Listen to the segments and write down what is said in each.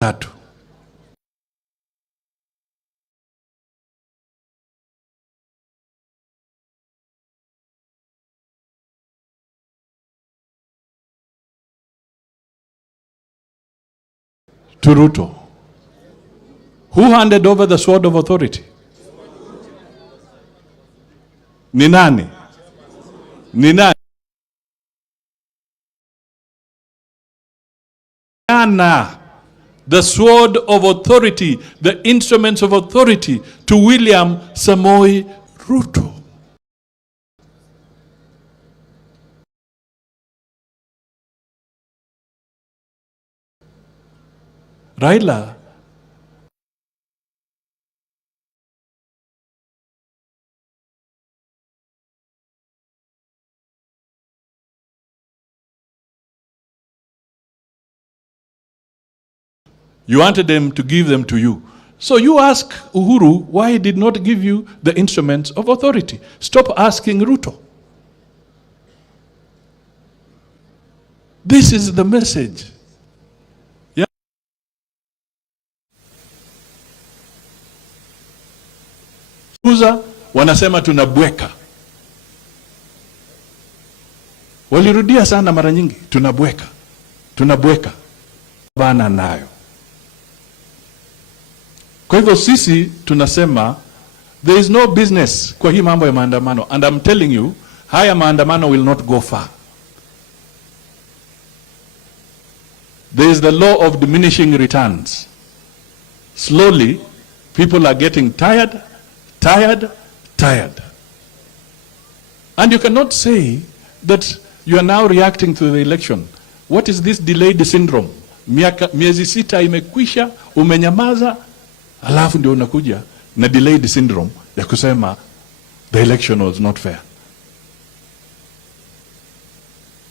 tatu. To Ruto. Who handed over the sword of authority? Ni nani? Ni nani? The sword of authority, the instruments of authority to William Samoei Ruto. Raila you wanted them to give them to you. So you ask Uhuru why he did not give you the instruments of authority. Stop asking Ruto. This is the message. Yeah. Uza wanasema tunabweka. Walirudia sana mara nyingi, tunabweka. Tunabweka. Bana nayo. Kwa hivyo sisi tunasema there is no business kwa hii mambo ya maandamano, and I'm telling you haya maandamano will not go far. There is the law of diminishing returns. Slowly people are getting tired. And you cannot say that you are now reacting to the election. What is this delayed syndrome? Miezi sita imekwisha, umenyamaza, alafu ndio unakuja na delayed syndrome ya kusema the election was not fair.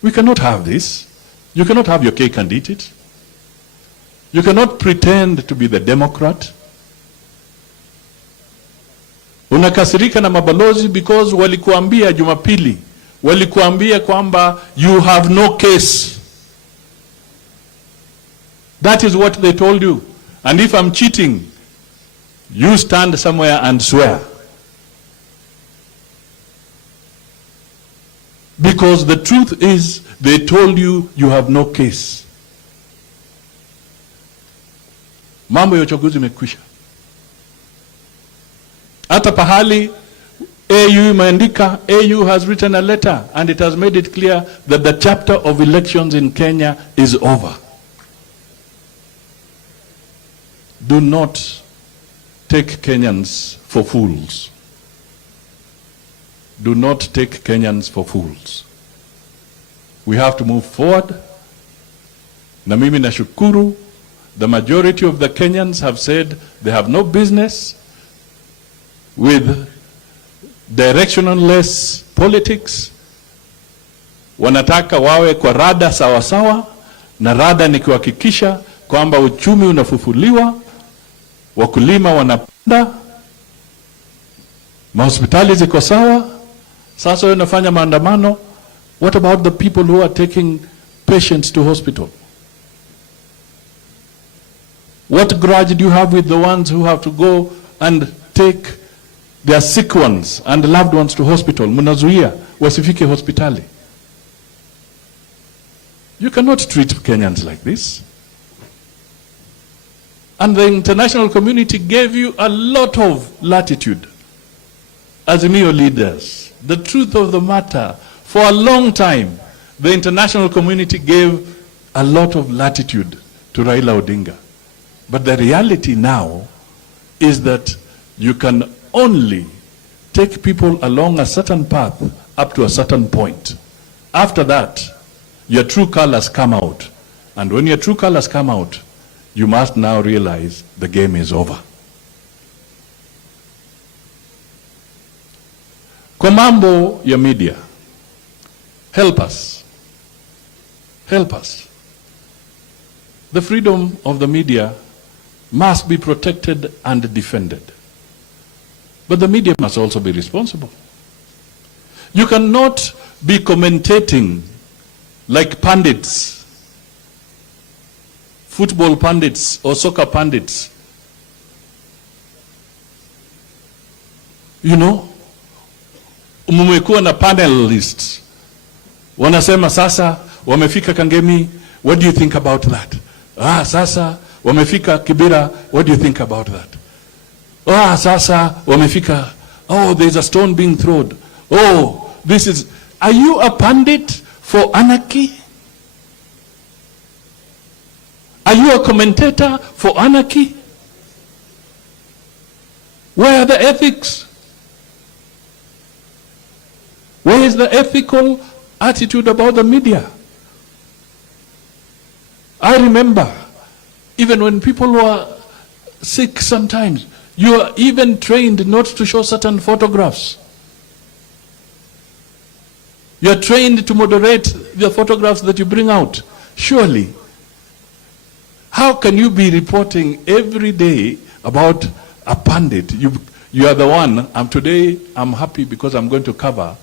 We cannot have this. You cannot have your cake and eat it. You cannot pretend to be the Democrat. Unakasirika na mabalozi because walikuambia Jumapili, walikuambia kwamba you have no case. That is what they told you. And if I'm cheating, you stand somewhere and swear. Because the truth is, they told you you have no case. Mambo ya uchaguzi imekwisha. Hata pahali AU imeandika, AU has written a letter and it has made it clear that the chapter of elections in Kenya is over. Do not take Kenyans for fools. Do not take Kenyans for fools. We have to move forward. Na mimi nashukuru, the majority of the Kenyans have said they have no business with directionless politics. Wanataka wawe kwa rada sawa sawa, na rada ni kuhakikisha kwamba uchumi unafufuliwa, wakulima wanapanda, mahospitali ziko sawa. Sasa wanafanya maandamano. What about the people who are taking patients to hospital? What grudge do you have with the ones who have to go and take their sick ones and loved ones to hospital? Munazuia wasifike hospitali. You cannot treat Kenyans like this. And the international community gave you a lot of latitude. Azimio leaders, the truth of the matter, for a long time, the international community gave a lot of latitude to Raila Odinga. But the reality now is that you can only take people along a certain path up to a certain point. After that, your true colors come out. And when your true colors come out, you must now realize the game is over. Kwa mambo ya media, help us. Help us. The freedom of the media must be protected and defended. But the media must also be responsible. You cannot be commentating like pundits football pundits or soccer pundits. You know, mumekuwa na panelists. Wanasema sasa wamefika Kangemi, what do you think about that? Sasa wamefika Kibera, what do you think about that? Sasa wamefika, there's a stone being thrown. Are you a pundit for anarchy? Are you a commentator for anarchy? Where are the ethics? Where is the ethical attitude about the media? I remember, even when people were sick sometimes, you are even trained not to show certain photographs. You are trained to moderate the photographs that you bring out. Surely, how can you be reporting every day about a pundit? You are the one, today I'm happy because I'm going to cover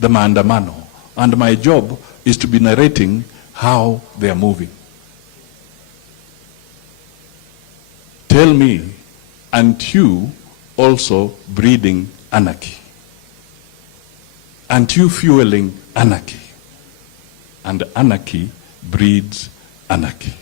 the maandamano. And my job is to be narrating how they are moving. Tell me, aren't you also breeding anarchy? Aren't you fueling anarchy? And anarchy breeds anarchy.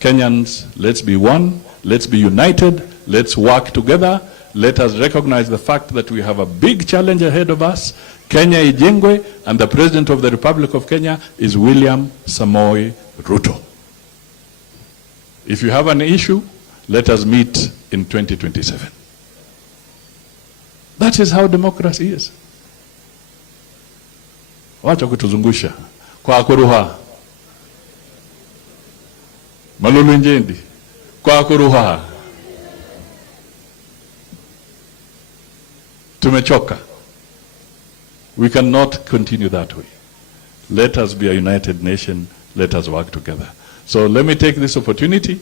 Kenyans, let's be one, let's be united, let's work together. Let us recognize the fact that we have a big challenge ahead of us. Kenya ijengwe, and the President of the Republic of Kenya is William Samoei Ruto. If you have an issue, let us meet in 2027. That is how democracy is. Wacha kutuzungusha kwa kuruha. Malulu njendi kwa kuruha. Tumechoka. We cannot continue that way. Let us be a united nation. Let us work together. So let me take this opportunity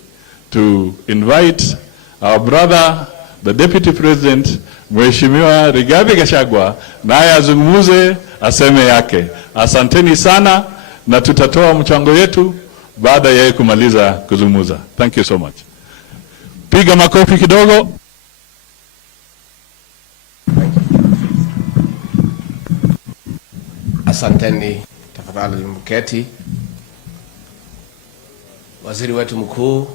to invite our brother, the Deputy President, Mheshimiwa Rigathi Gachagua, naye azungumuze aseme yake. Asanteni sana, na tutatoa mchango yetu baada ya kumaliza kuzungumuza. Thank you so much. Piga makofi kidogo. Asanteni, tafadhali mketi. Waziri wetu mkuu,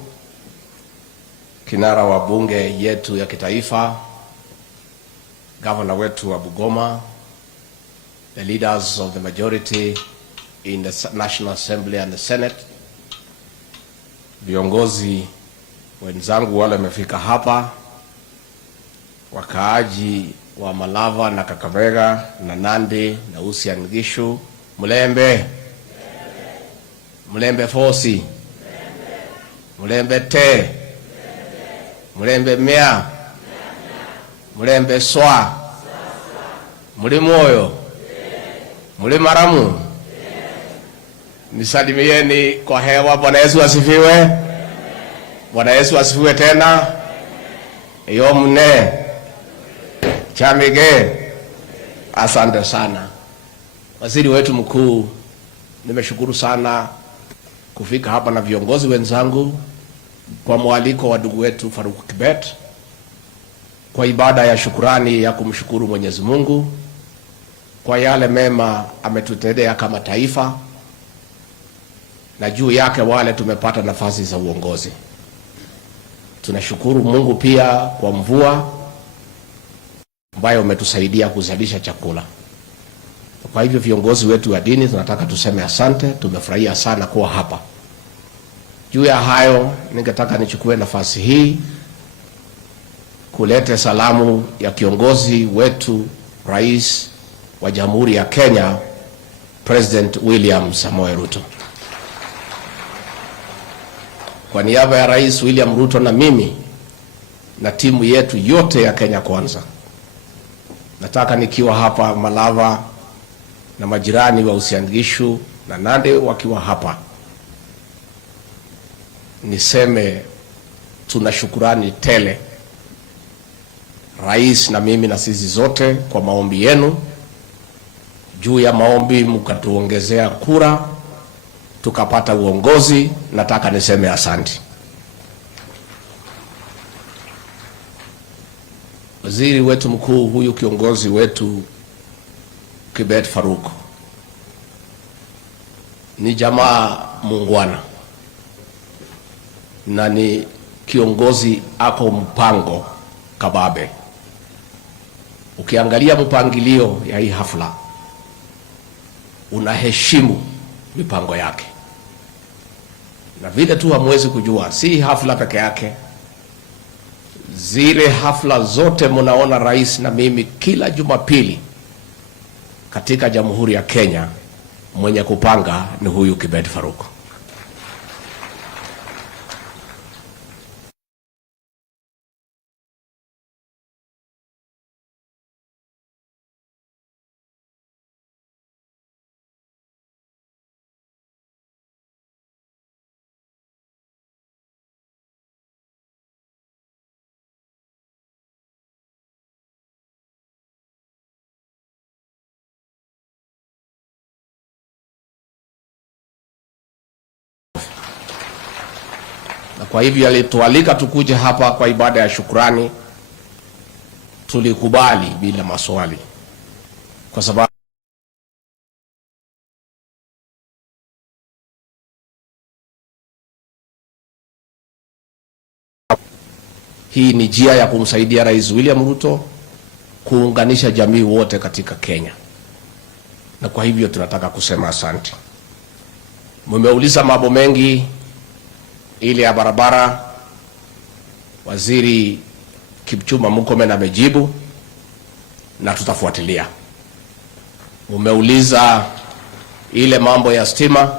kinara wa bunge yetu ya kitaifa, governor wetu wa Bungoma, the leaders of the majority in the National Assembly and the Senate, viongozi wenzangu wale wamefika hapa, wakaaji wa Malava na Kakamega na Nandi na Uasin Gishu, Mulembe, Mulembe Fosi, Mulembe Te, Mulembe Mea, Mulembe Swa, Mulimoyo, Mulimaramu. Nisalimieni kwa hewa. Bwana Yesu asifiwe. Bwana Yesu asifiwe tena. Yomne Chamige. Asante sana. Waziri wetu mkuu, nimeshukuru sana kufika hapa na viongozi wenzangu kwa mwaliko wa ndugu wetu Faruku Kibet kwa ibada ya shukurani ya kumshukuru Mwenyezi Mungu kwa yale mema ametutendea kama taifa, na juu yake wale tumepata nafasi za uongozi. Tunashukuru Mungu pia kwa mvua ambayo umetusaidia kuzalisha chakula. Kwa hivyo viongozi wetu wa dini tunataka tuseme asante, tumefurahia sana kuwa hapa. Juu ya hayo, ningetaka nichukue nafasi hii kulete salamu ya kiongozi wetu, Rais wa Jamhuri ya Kenya, President William Samoei Ruto. Kwa niaba ya Rais William Ruto na mimi na timu yetu yote ya Kenya Kwanza, nataka nikiwa hapa Malava na majirani wa Uasin Gishu na Nandi wakiwa hapa, niseme tuna shukurani tele, Rais na mimi na sisi zote, kwa maombi yenu. Juu ya maombi mkatuongezea kura tukapata uongozi. Nataka niseme asante. Waziri wetu mkuu, huyu kiongozi wetu Kibet Faruku ni jamaa muungwana na ni kiongozi ako mpango kababe. Ukiangalia mpangilio ya hii hafla, unaheshimu mipango yake, na vile tu hamwezi kujua, si hafla peke yake, zile hafla zote mnaona rais na mimi kila Jumapili katika Jamhuri ya Kenya, mwenye kupanga ni huyu Kibet Faruku. Na kwa hivyo alitualika tukuje hapa kwa ibada ya shukrani, tulikubali bila maswali, kwa sababu hii ni njia ya kumsaidia Rais William Ruto kuunganisha jamii wote katika Kenya. Na kwa hivyo tunataka kusema asante. Mmeuliza mambo mengi, ile ya barabara, Waziri Kipchumba Murkomen amejibu na tutafuatilia. Mmeuliza ile mambo ya stima,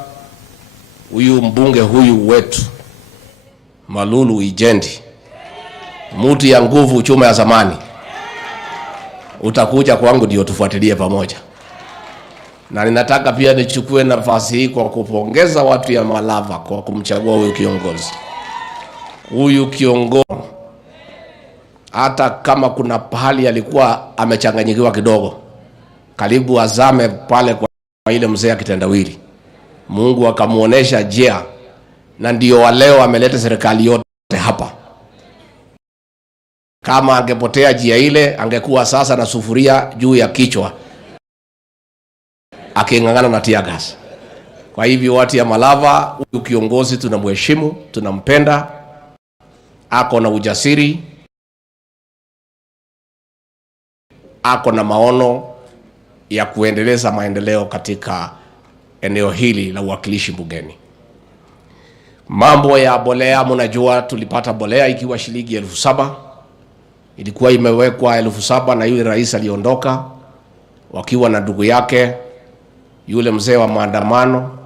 huyu mbunge huyu wetu Malulu Ijendi, mtu ya nguvu, chuma ya zamani, utakuja kwangu ndio tufuatilie pamoja. Na ninataka pia nichukue nafasi hii kwa kupongeza watu ya Malava kwa kumchagua huyu kiongozi. Huyu kiongozi, hata kama kuna pahali alikuwa amechanganyikiwa kidogo, karibu azame pale kwa ile mzee kitendawili, Mungu akamuonesha njia, na ndio waleo ameleta serikali yote hapa. Kama angepotea njia ile, angekuwa sasa na sufuria juu ya kichwa akingangana na tear gas. Kwa hivyo watu ya Malava, huyu kiongozi tunamheshimu, tunampenda, ako na ujasiri, ako na maono ya kuendeleza maendeleo katika eneo hili la uwakilishi bungeni. Mambo ya bolea, mnajua tulipata bolea ikiwa shilingi 7,000. Ilikuwa imewekwa 7,000 na yule rais aliondoka wakiwa na ndugu yake yule mzee wa maandamano.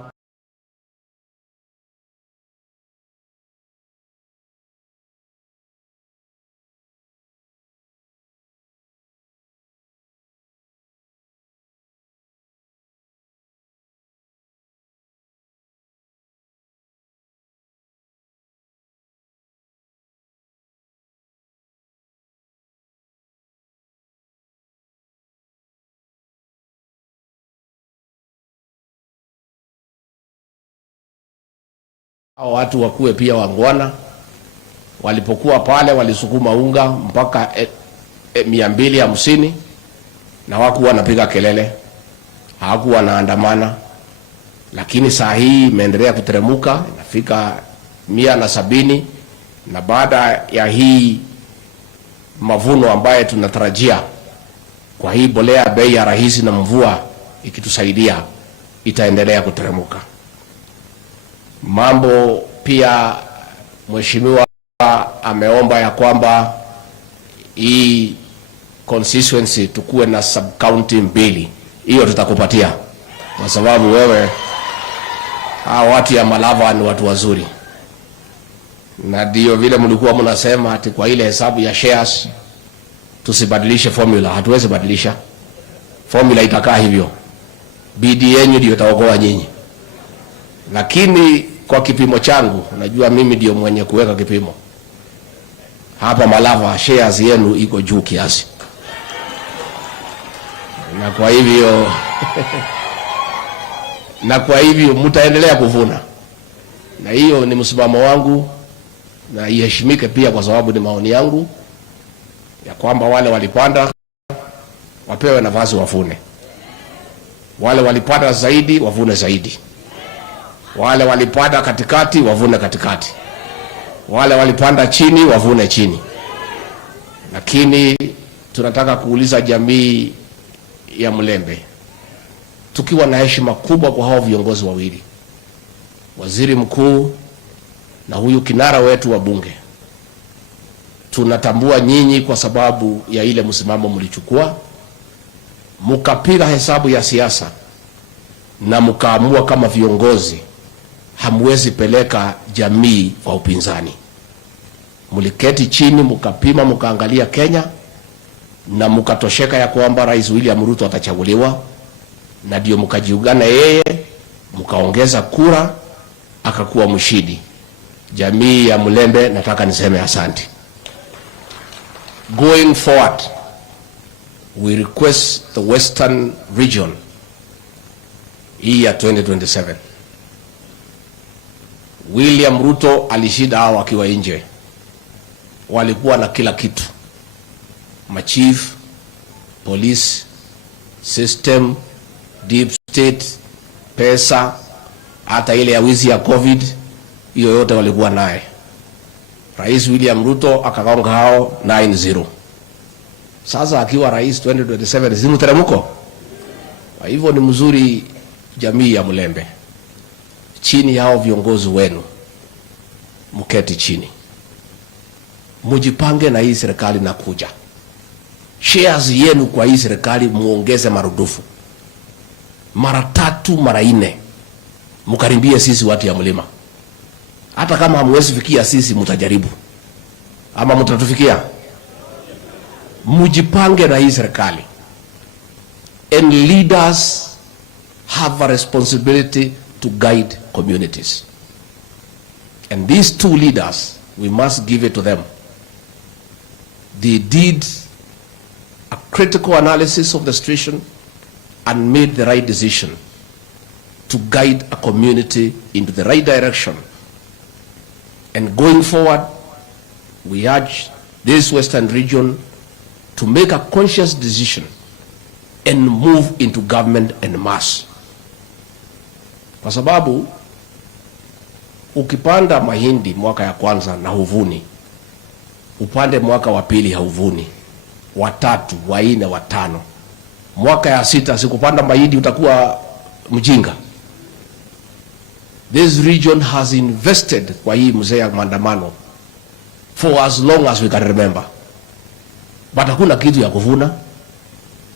Hao watu wakuwe pia wangwana. Walipokuwa pale walisukuma unga mpaka 250 na hawakuwa wanapiga kelele, hawakuwa wanaandamana. Lakini saa hii imeendelea kuteremuka, inafika 170, na baada ya hii mavuno ambaye tunatarajia kwa hii bolea, bei ya rahisi na mvua ikitusaidia, itaendelea kuteremuka. Mambo pia mheshimiwa ameomba ya kwamba hii constituency tukue na sub county 2. Hiyo tutakupatia, kwa sababu wewe, hao watu ya Malava ni watu wazuri, na ndio vile mlikuwa mnasema ati kwa ile hesabu ya shares tusibadilishe formula. Hatuwezi badilisha formula, itakaa hivyo. Bidii yenu ndio itaokoa nyinyi. Lakini kwa kipimo changu, najua mimi ndio mwenye kuweka kipimo hapa Malava, shares yenu iko juu kiasi, na kwa hivyo na kwa hivyo mtaendelea kuvuna, na hiyo ni msimamo wangu na iheshimike pia, kwa sababu ni maoni yangu ya kwamba wale walipanda wapewe nafasi wavune, wale walipanda zaidi wavune zaidi, wale walipanda katikati wavune katikati, wale walipanda chini wavune chini. Lakini tunataka kuuliza jamii ya Mlembe, tukiwa na heshima kubwa kwa hao viongozi wawili, waziri mkuu na huyu kinara wetu wa bunge, tunatambua nyinyi kwa sababu ya ile msimamo mlichukua, mukapiga hesabu ya siasa na mukaamua kama viongozi hamwezi peleka jamii kwa upinzani. Muliketi chini, mukapima, mukaangalia Kenya na mukatosheka ya kwamba Rais William Ruto atachaguliwa, na ndio mukajiungana yeye, mukaongeza kura, akakuwa mshindi. Jamii ya Mlembe, nataka niseme asante. Going forward, we request the Western region hii ya 2027. William Ruto alishinda hao wakiwa nje, walikuwa na kila kitu, machief, police, system, deep state, pesa, hata ile ya wizi ya COVID, hiyo yote walikuwa naye. Rais William Ruto akagonga hao 9-0. Sasa akiwa rais 2027 zimu teremko. Kwa hivyo ni mzuri jamii ya Mlembe, chini hao viongozi wenu, mketi chini, mujipange na hii serikali na kuja. Shares yenu kwa hii serikali muongeze marudufu, mara 3 mara 4, mukarimbie sisi watu ya mlima. Hata kama hamwezi fikia sisi, mutajaribu. Ama mutatufikia? Mujipange na hii serikali. And leaders have a responsibility to guide communities. And these 2 leaders, we must give it to them. They did a critical analysis of the situation and made the right decision to guide a community into the right direction. And going forward, we urge this Western region to make a conscious decision and move into government en masse. Kwa sababu ukipanda mahindi mwaka ya kwanza na huvuni, upande mwaka wa pili hauvuni, wa 3, wa 4, wa 5, mwaka ya 6 sikupanda mahindi, utakuwa mjinga. This region has invested kwa hii mzee ya maandamano for as long as we can remember, but hakuna kitu ya kuvuna.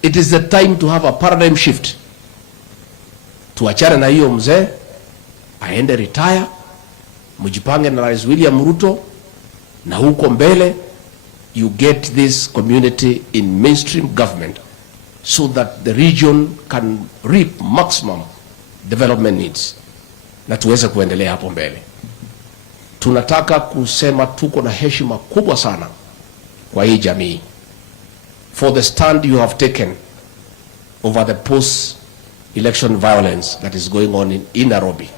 It is the time to have a paradigm shift. Tuachane na hiyo mzee, aende retire, mujipange na Rais William Ruto, na huko mbele you get this community in mainstream government so that the region can reap maximum development needs, na tuweze kuendelea hapo mbele. Tunataka kusema tuko na heshima kubwa sana kwa hii jamii for the stand you have taken over the post-election violence that is going on in Nairobi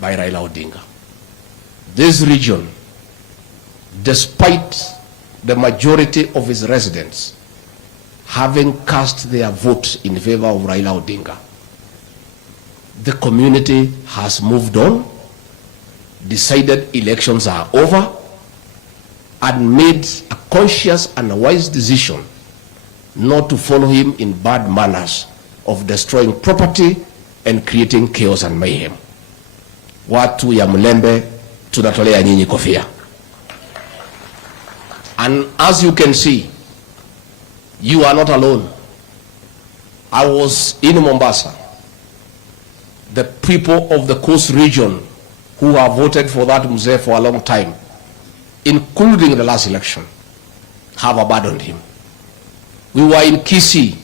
by Raila Odinga. This region, despite the majority of its residents having cast their vote in favor of Raila Odinga, the community has moved on, decided elections are over, and made a conscious and a wise decision not to follow him in bad manners of destroying property and creating chaos and mayhem. Watu ya Mlembe, tunatolea nyinyi kofia. And as you can see, you are not alone. I was in Mombasa. The people of the coast region who have voted for that mzee for a long time, including the last election, have abandoned him. We were in Kisii,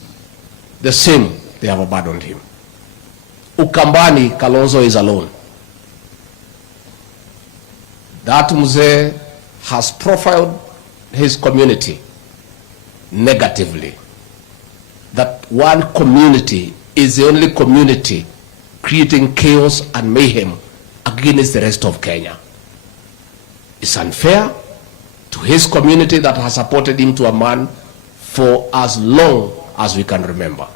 the same, they have abandoned him. Ukambani, Kalonzo is alone. That mzee has profiled his community negatively. That one community is the only community creating chaos and mayhem against the rest of Kenya. It's unfair to his community that has supported him to a man for as long as we can remember.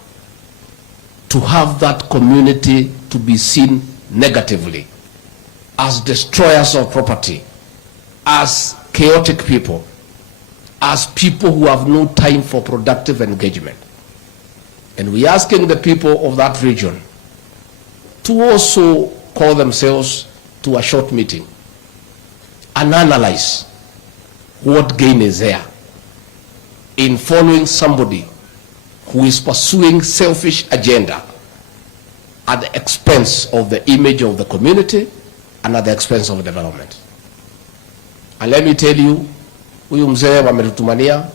To have that community to be seen negatively as destroyers of property, as chaotic people, as people who have no time for productive engagement. And we're asking the people of that region to also call themselves to a short meeting and analyze what gain is there in following somebody who is pursuing selfish agenda at the expense of the image of the community and at the expense of development. And let me tell you, huyu mzee wametutumania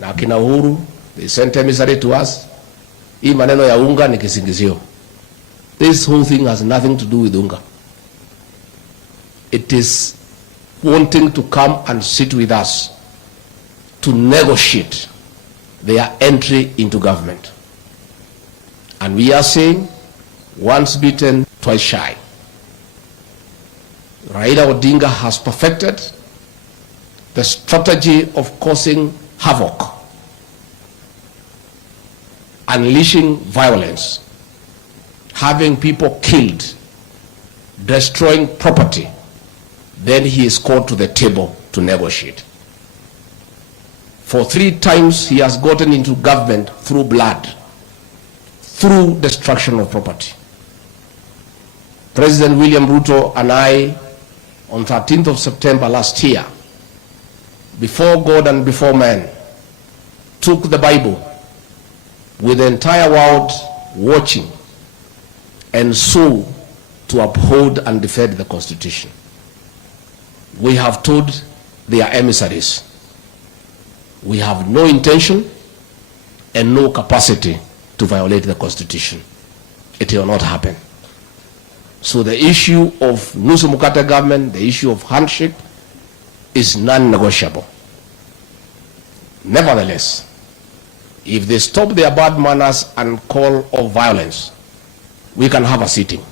na akina Uhuru, they sent emissary to us. Hii maneno ya unga ni kisingizio. This whole thing has nothing to do with unga. It is wanting to come and sit with us to negotiate their entry into government. And we are saying, once bitten, twice shy. Raila Odinga has perfected the strategy of causing havoc, unleashing violence, having people killed, destroying property. Then he is called to the table to negotiate. For 3 times he has gotten into government through blood, through destruction of property. President William Ruto and I, on 13th of September last year, before God and before man, took the Bible with the entire world watching and so to uphold and defend the Constitution. We have told their emissaries, we have no intention and no capacity to violate the Constitution. It will not happen. So the issue of nusu mkate government, the issue of handshake, is non-negotiable. Nevertheless, if they stop their bad manners and call of violence, we can have a sitting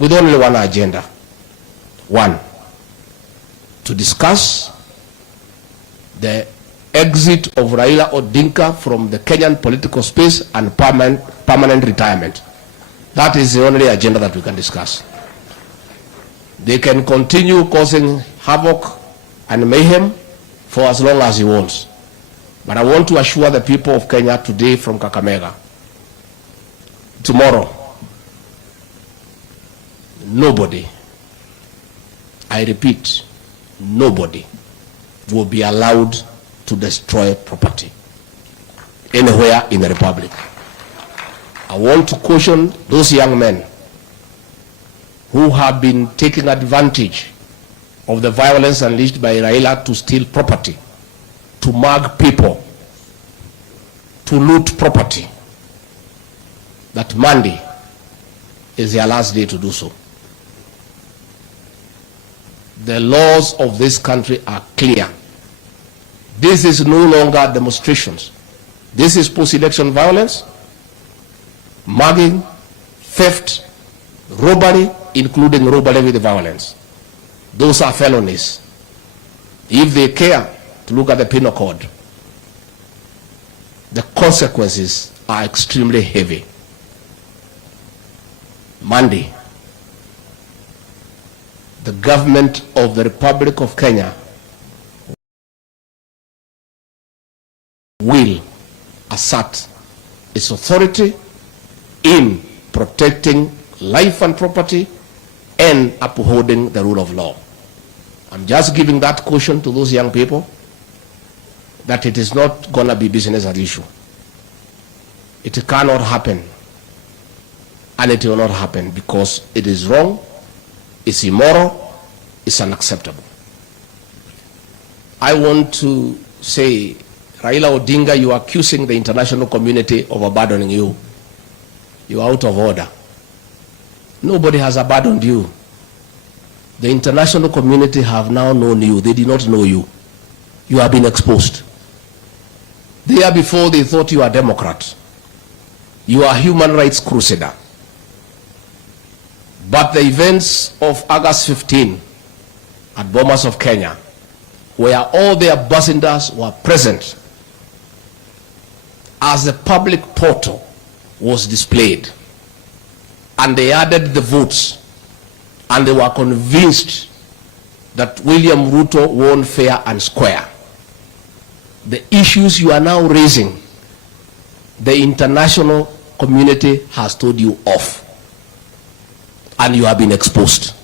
with only one agenda. One, to discuss the exit of Raila Odinga from the Kenyan political space and permanent retirement. That is the only agenda that we can discuss. They can continue causing havoc and mayhem for as long as he wants. But I want to assure the people of Kenya today from Kakamega, tomorrow, nobody, I repeat, nobody will be allowed to destroy property anywhere in the Republic. I want to caution those young men who have been taking advantage of the violence unleashed by Raila to steal property, to mug people, to loot property, that Monday is their last day to do so. The laws of this country are clear. This is no longer demonstrations. This is post-election violence, mugging, theft, robbery, including robbery with violence. Those are felonies. If they care to look at the penal code, the consequences are extremely heavy. Monday, the government of the Republic of Kenya will assert its authority in protecting life and property and upholding the rule of law. I'm just giving that caution to those young people that it is not going to be business as usual. It cannot happen, and it will not happen because it is wrong, it's immoral, it's unacceptable. I want to say, Raila Odinga, you are accusing the international community of abandoning you. You are out of order. Nobody has abandoned you. The international community have now known you. They did not know you. You have been exposed. There before they thought you are Democrat. You are a human rights crusader. But the events of August 15 at Bomas of Kenya, where all the ambassadors were present as the public portal was displayed, and they added the votes, and they were convinced that William Ruto won fair and square. The issues you are now raising, the international community has told you off, and you have been exposed.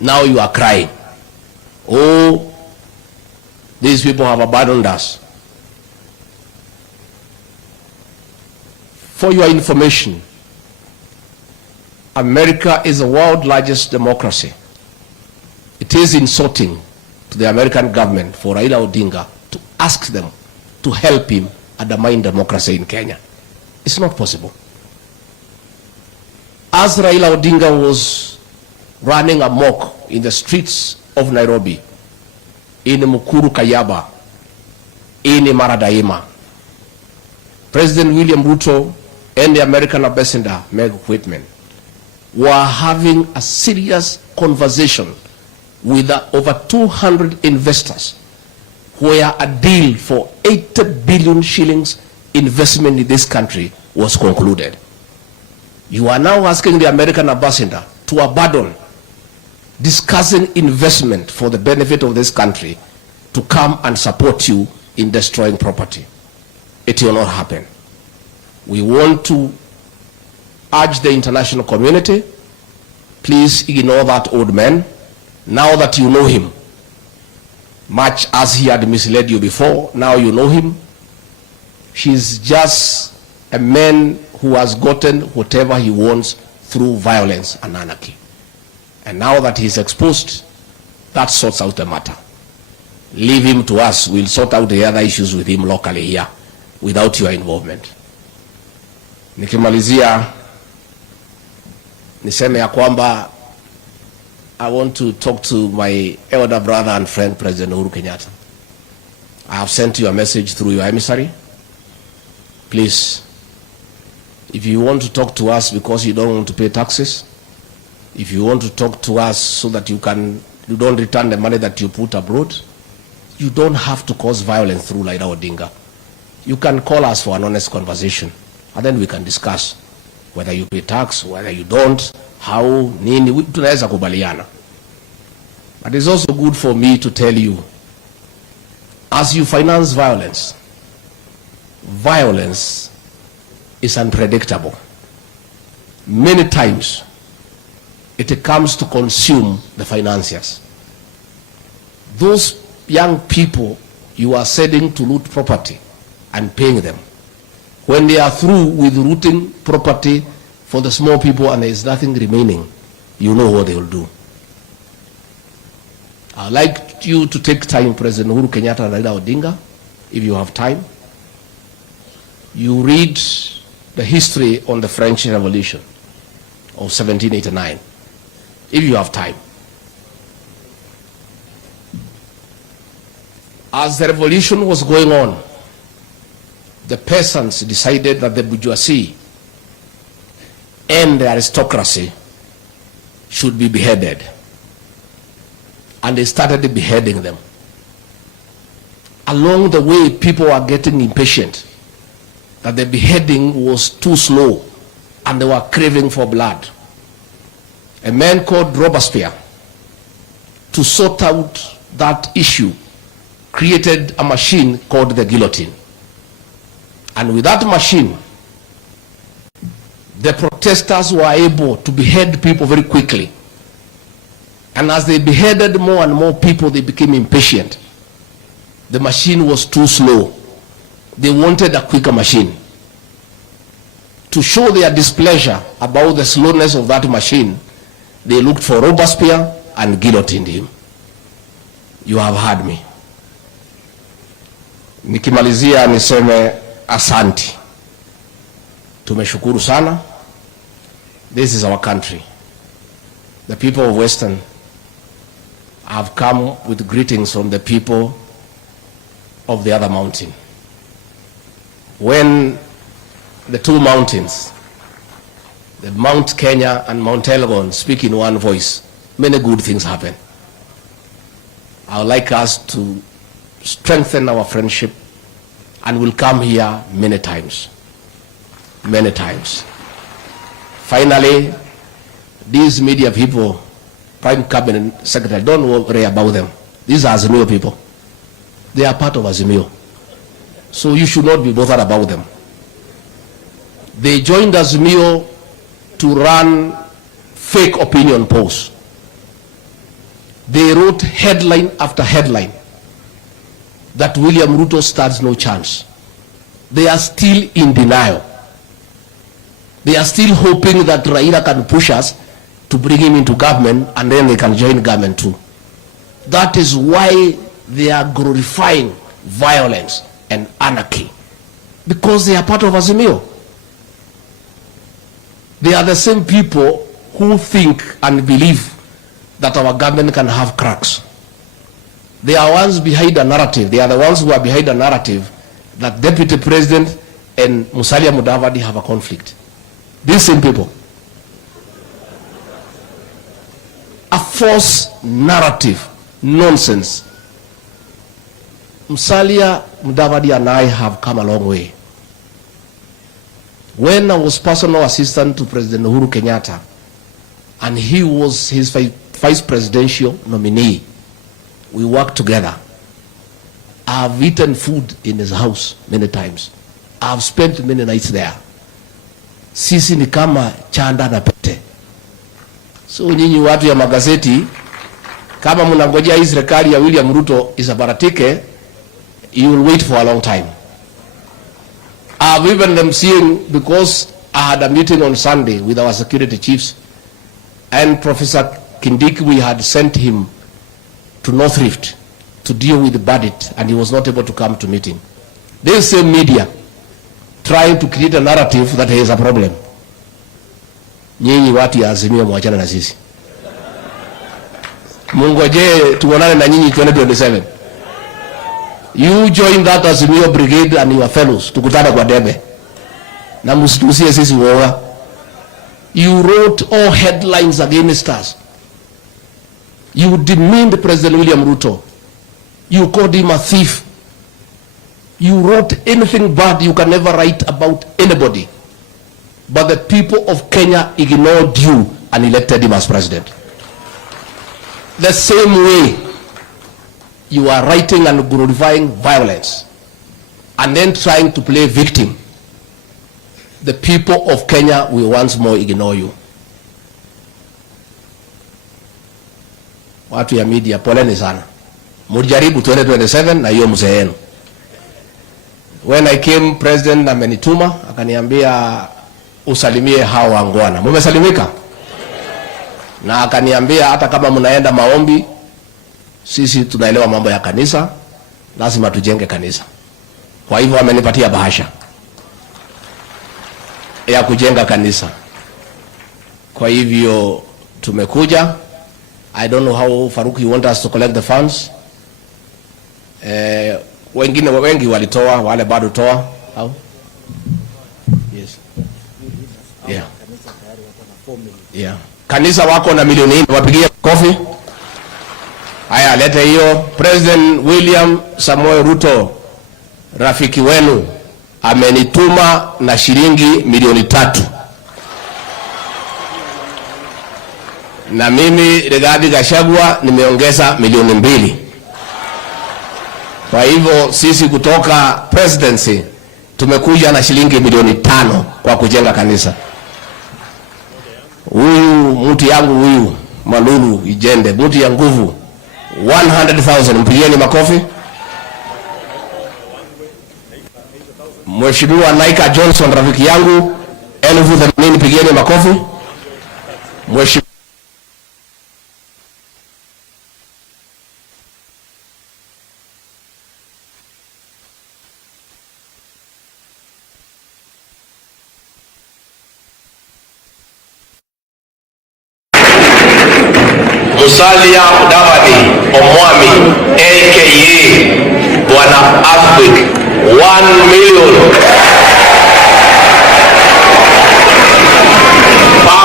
Now you are crying. Oh, these people have abandoned us. For your information, America is the world's largest democracy. It is insulting to the American government for Raila Odinga to ask them to help him undermine democracy in Kenya. It's not possible. As Raila Odinga was running amok in the streets of Nairobi, in Mukuru Kayaba, in Maradaima, President William Ruto and the American ambassador, Meg Whitman, were having a serious conversation with over 200 investors, where a deal for 80 billion shillings investment in this country was concluded. You are now asking the American ambassador to abandon discussing investment for the benefit of this country to come and support you in destroying property. It will not happen. We want to urge the international community, please ignore that old man. Now that you know him, much as he had misled you before, now you know him. He's just a man who has gotten whatever he wants through violence and anarchy. And now that he's exposed, that sorts out the matter. Leave him to us. We'll sort out the other issues with him locally here without your involvement. Nikimalizia niseme ya kwamba I want to talk to my elder brother and friend, President Uhuru Kenyatta. I have sent you a message through your emissary. Please, if you want to talk to us because you don't want to pay taxes, if you want to talk to us so that you don't return the money that you put abroad, you don't have to cause violence through Raila Odinga. You can call us for an honest conversation, and then we can discuss whether you pay tax, whether you don't, how, nini, tunaweza kubaliana. But it's also good for me to tell you, as you finance violence, violence is unpredictable. Many times, it comes to consume the financiers. Those young people you are sending to loot property and paying them, when they are through with looting property for the small people and there is nothing remaining, you know what they will do. I'd like you to take time, President Uhuru Kenyatta and Raila Odinga, if you have time. You read the history on the French Revolution of 1789, if you have time. As the revolution was going on, the peasants decided that the bourgeoisie and the aristocracy should be beheaded. And they started beheading them. Along the way, people were getting impatient that the beheading was too slow and they were craving for blood. A man called Robespierre, to sort out that issue, created a machine called the guillotine. And with that machine, the protesters were able to behead people very quickly. And as they beheaded more and more people, they became impatient. The machine was too slow. They wanted a quicker machine. To show their displeasure about the slowness of that machine, they looked for Robespierre and guillotined him. You have heard me. Nikimalizia niseme asanti. Tumeshukuru sana. This is our country. The people of Western have come with greetings from the people of the other mountain. When the two mountains, the Mount Kenya and Mount Elgon, speak in one voice, many good things happen. I would like us to strengthen our friendship, and we'll come here many times. Many times. Finally, these media people, Prime Cabinet Secretary, don't worry about them. These are Azimio people. They are part of Azimio. So you should not be bothered about them. They joined Azimio to run fake opinion polls. They wrote headline after headline that William Ruto stands no chance. They are still in denial. They are still hoping that Raila can push us to bring him into government, and then they can join government too. That is why they are glorifying violence and anarchy, because they are part of Azimio. They are the same people who think and believe that our government can have cracks. They are ones behind the narrative. They are the ones who are behind the narrative that Deputy President and Musalia Mudavadi have a conflict. These same people. A false narrative. Nonsense. Musalia Mudavadi and I have come a long way. When I was personal assistant to President Uhuru Kenyatta, and he was his vice presidential nominee, we worked together. I have eaten food in his house many times. I have spent many nights there. Sisi ni kama chanda na pete. So nyinyi watu ya magazeti, kama mnangojea hii serikali ya William Ruto isabaratike, you will wait for a long time. I've even them seeing, because I had a meeting on Sunday with our security chiefs, and Professor Kindiki, we had sent him to North Rift to deal with the bandit, and he was not able to come to meeting. This same media trying to create a narrative that there is a problem. Nyinyi watu ya Azimio mwachana na sisi. Mungoje tuonane na nyinyi 2027. You join that Azimio brigade and your fellows tukutana kwa debe. Na msitusie sisi uoga. You wrote all headlines against us. You demeaned President William Ruto. You called him a thief. You wrote anything bad you can never write about anybody. But the people of Kenya ignored you and elected him as president. The same way you are writing and glorifying violence and then trying to play victim, the people of Kenya will once more ignore you. Watu ya media, poleni sana. Mujaribu 2027 na hiyo mzee yenu. When I came, president amenituma akaniambia usalimie hao wangwana. Mumesalimika? Na akaniambia hata kama mnaenda maombi, sisi tunaelewa mambo ya kanisa, lazima tujenge kanisa. Kwa hivyo amenipatia bahasha ya kujenga kanisa. Kwa hivyo tumekuja. I don't know how, Faruku, you want us to collect the funds? Wengine wengi walitoa, wale bado toa. How? Yes. Yeah. Yeah. Kanisa wako na milioni 4, wapigie kofi. Haya, leta hiyo. President William Samoei Ruto, rafiki wenu, amenituma na shilingi milioni 3. Na mimi Rigathi Gachagua nimeongeza milioni 2. Kwa hivyo sisi kutoka presidency tumekuja na shilingi milioni 5 kwa kujenga kanisa. Huyu mtu yangu huyu Malulu Ijende, mtu ya nguvu, 100,000, mpigieni makofi. Mheshimiwa Naika Johnson, rafiki yangu, 80,000, mpigieni makofi. Mheshimiwa Musalia Mudavadi Omwami aka Bwana Afric 1 million.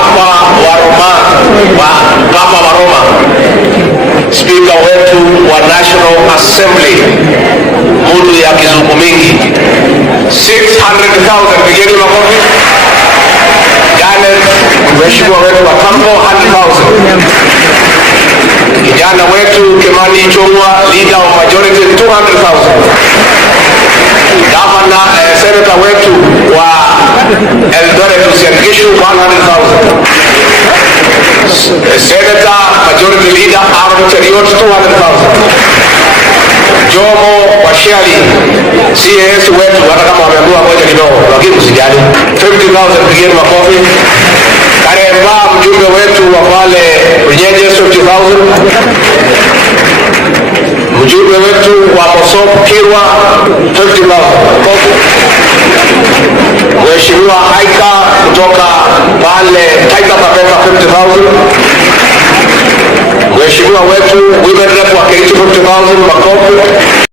Papa wa Roma, Speaker wetu wa National Assembly, mtu ya kizungu mingi, 600,000, pigeni makofi. Janet, mheshimiwa wetu wa Kambo, 100,000. Kijana wetu Kimani Ichung'wa, leader of majority, 200,000. Governor, senator wetu wa Eldoret Usiagishu, 100,000. Senator majority leader Aaron Cheriot, 200,000. Jomo Washali, CAS wetu, hata kama wameambiwa moja kidogo, lakini usijali, 50,000, pigeni makofi. Karemba, mjumbe wetu wa pale Runyenjes, 50,000. Mjumbe wetu wa Mosop Kirwa, 50,000. Mheshimiwa Haika kutoka pale Taita Taveta, 50,000. Mheshimiwa wetu women rep wa Kericho, 50,000. Makofi.